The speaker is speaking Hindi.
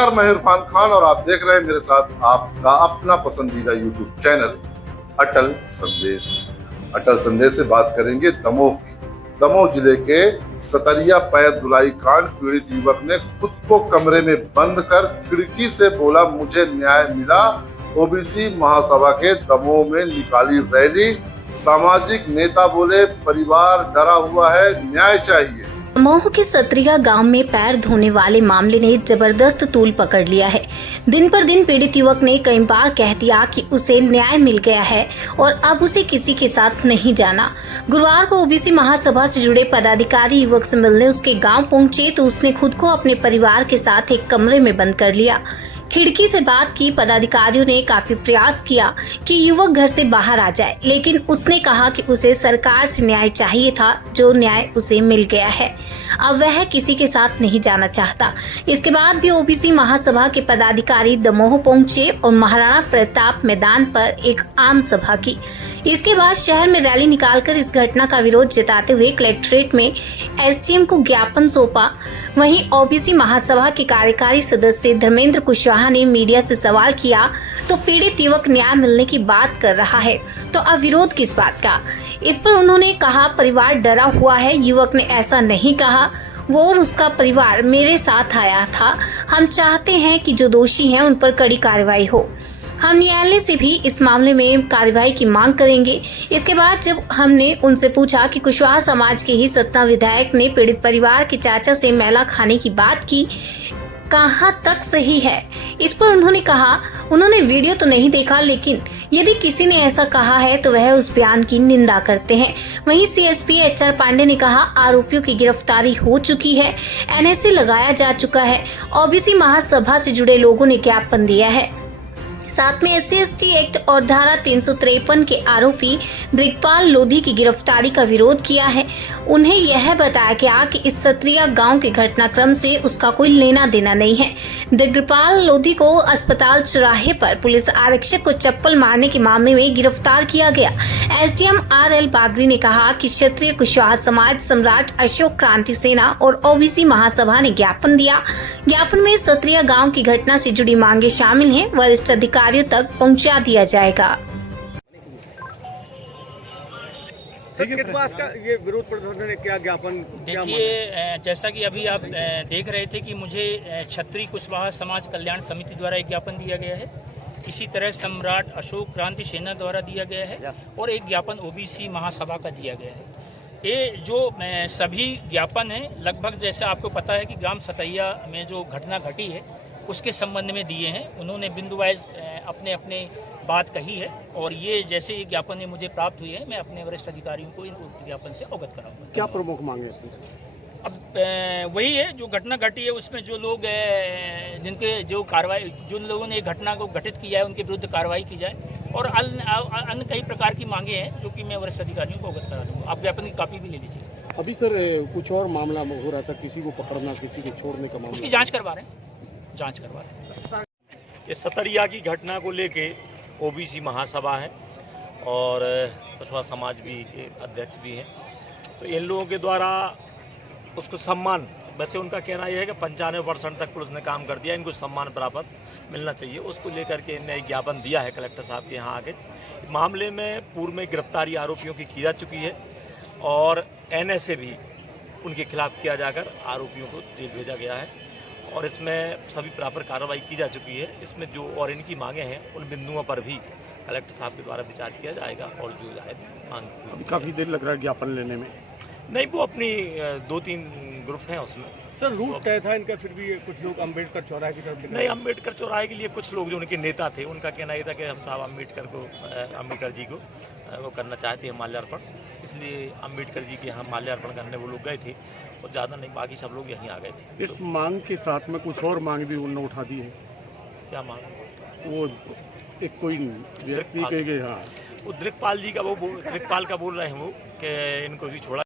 नमस्कार, मैं इरफान खान और आप देख रहे हैं मेरे साथ आपका अपना पसंदीदा यूट्यूब चैनल अटल संदेश। अटल संदेश से बात करेंगे दमोह की। दमोह जिले के सतरिया पैर धुलाई कांड पीड़ित युवक ने खुद को कमरे में बंद कर खिड़की से बोला, मुझे न्याय मिला। ओबीसी महासभा के दमोह में निकाली रैली। सामाजिक नेता बोले, परिवार डरा हुआ है, न्याय चाहिए। दमोह के सतरिया गांव में पैर धोने वाले मामले ने जबरदस्त तूल पकड़ लिया है। दिन पर दिन पीड़ित युवक ने कई बार कह दिया कि उसे न्याय मिल गया है और अब उसे किसी के साथ नहीं जाना। गुरुवार को ओबीसी महासभा से जुड़े पदाधिकारी युवक से मिलने उसके गांव पहुंचे तो उसने खुद को अपने परिवार के साथ एक कमरे में बंद कर लिया। खिड़की से बात की। पदाधिकारियों ने काफी प्रयास किया कि युवक घर से बाहर आ जाए, लेकिन उसने कहा कि उसे सरकार से न्याय चाहिए था, जो न्याय उसे मिल गया है। अब वह किसी के साथ नहीं जाना चाहता। इसके बाद भी ओबीसी महासभा के पदाधिकारी दमोह पहुंचे और महाराणा प्रताप मैदान पर एक आम सभा की। इसके बाद शहर में रैली निकालकर इस घटना का विरोध जताते हुए कलेक्ट्रेट में एसडीएम को ज्ञापन सौंपा। वहीं ओबीसी महासभा के कार्यकारी सदस्य धर्मेंद्र कुशवाहा ने मीडिया से सवाल किया तो पीड़ित युवक न्याय मिलने की बात कर रहा है, तो अब विरोध किस बात का। इस पर उन्होंने कहा, परिवार डरा हुआ है। युवक ने ऐसा नहीं कहा, वो और उसका परिवार मेरे साथ आया था। हम चाहते हैं कि जो दोषी हैं उन पर कड़ी कार्रवाई हो। हम न्यायालय से भी इस मामले में कार्रवाई की मांग करेंगे। इसके बाद जब हमने उनसे पूछा कि कुशवाहा समाज के ही सतना विधायक ने पीड़ित परिवार के चाचा से मैला खाने की बात की, कहाँ तक सही है, इस पर उन्होंने कहा, उन्होंने वीडियो तो नहीं देखा, लेकिन यदि किसी ने ऐसा कहा है तो वह उस बयान की निंदा करते हैं। वहीं सीएसपी HR पांडे ने कहा, आरोपियों की गिरफ्तारी हो चुकी है, NSA लगाया जा चुका है। ओबीसी महासभा से जुड़े लोगों ने ज्ञापन दिया है। साथ में SC/ST एक्ट और धारा 353 के आरोपी दिग्पाल लोधी की गिरफ्तारी का विरोध किया है। उन्हें यह बताया गया कि इस सतरिया गांव के घटनाक्रम से उसका कोई लेना देना नहीं है। दिग्पाल लोधी को अस्पताल चौराहे पर पुलिस आरक्षक को चप्पल मारने के मामले में गिरफ्तार किया गया। SDM RL बागरी ने कहा कि क्षत्रिय कुशवाहा समाज, सम्राट अशोक क्रांति सेना और ओबीसी महासभा ने ज्ञापन दिया। ज्ञापन में सतरिया गाँव की घटना से जुड़ी मांगे शामिल है। वरिष्ठ अधिकारियों तक पहुंचा दिया जाएगा। का ये विरोध प्रदर्शन ने क्या ज्ञापन, देखिए, जैसा कि अभी आप देख रहे थे कि मुझे क्षत्रिय कुशवाहा समाज कल्याण समिति द्वारा एक ज्ञापन दिया गया है, इसी तरह सम्राट अशोक क्रांति सेना द्वारा दिया गया है और एक ज्ञापन ओबीसी महासभा का दिया गया है। ये जो सभी ज्ञापन हैं, लगभग जैसे आपको पता है कि ग्राम सतैया में जो घटना घटी है उसके संबंध में दिए हैं। उन्होंने बिंदु वाइज अपने अपने बात कही है और ये जैसे ये ज्ञापन मुझे प्राप्त हुई है, मैं अपने वरिष्ठ अधिकारियों को इन ज्ञापन से अवगत कराऊंगा। क्या प्रमुख मांगे थी? अब वही है, जो घटना घटी है उसमें जो लोग जिनके जो कार्रवाई, जिन लोगों ने घटना को घटित किया है उनके विरुद्ध कार्रवाई की जाए और अन्य कई प्रकार की मांगे हैं जो कि मैं वरिष्ठ अधिकारियों को अवगत करा दूंगा। आप ज्ञापन की कॉपी भी ले लीजिए। अभी सर कुछ और मामला हो रहा था, किसी को पकड़ना, किसी को छोड़ने का मामला, उसकी जाँच करवा रहे हैं। ये सतरिया की घटना को लेके ओबीसी महासभा है और कुशवाहा समाज भी के अध्यक्ष भी हैं, तो इन लोगों के द्वारा उसको सम्मान, वैसे उनका कहना यह है कि 95% तक पुलिस ने काम कर दिया, इनको सम्मान प्राप्त मिलना चाहिए, उसको लेकर के इन्हें एक ज्ञापन दिया है कलेक्टर साहब के यहाँ आके। मामले में पूर्व में गिरफ्तारी आरोपियों की जा चुकी है और NSA भी उनके खिलाफ किया जाकर आरोपियों को जेल भेजा गया है और इसमें सभी प्रॉपर कार्रवाई की जा चुकी है। इसमें जो और इनकी मांगे हैं उन बिंदुओं पर भी कलेक्टर साहब के द्वारा विचार किया जाएगा और जो है मांग। काफ़ी देर लग रहा है ज्ञापन लेने में? नहीं, वो अपनी 2-3 ग्रुप हैं उसमें। सर रूट तय था इनका, फिर भी कुछ लोग अम्बेडकर चौराहे की तरफ नहीं, अम्बेडकर चौराहे के लिए कुछ लोग जो उनके नेता थे उनका कहना ये था कि हम साहब अम्बेडकर जी को वो करना चाहते हैं माल्यार्पण, इसलिए अम्बेडकर जी के यहाँ माल्यार्पण करने वो लोग गए थे और ज़्यादा नहीं, बाकी सब लोग यहीं आ गए थे। इस मांग के साथ में कुछ और मांग भी उन्होंने उठा दी है। क्या मांग? वो एक कोई व्यक्ति के, हाँ, वो दिग्पाल जी का, वो दिग्पाल का बोल रहे हैं वो कि इनको भी छोड़ा